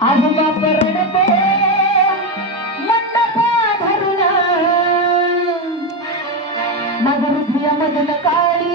आजोबा परडते मंडपा धरून माझं हृदयामधलं काळी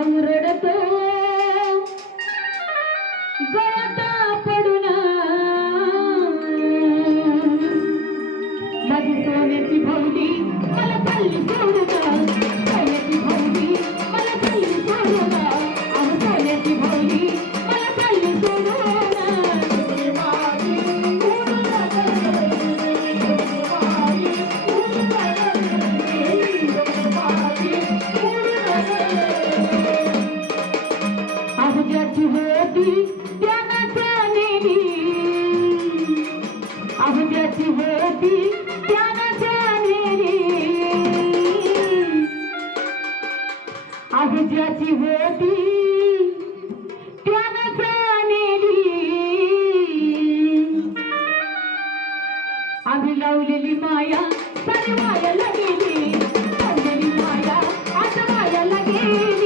I'm ready to go. होती त्यानं चाललेली आहो ज्याची होती त्यानं चाललेली आम्ही माया सर्वायला गेली माया आज माया गेली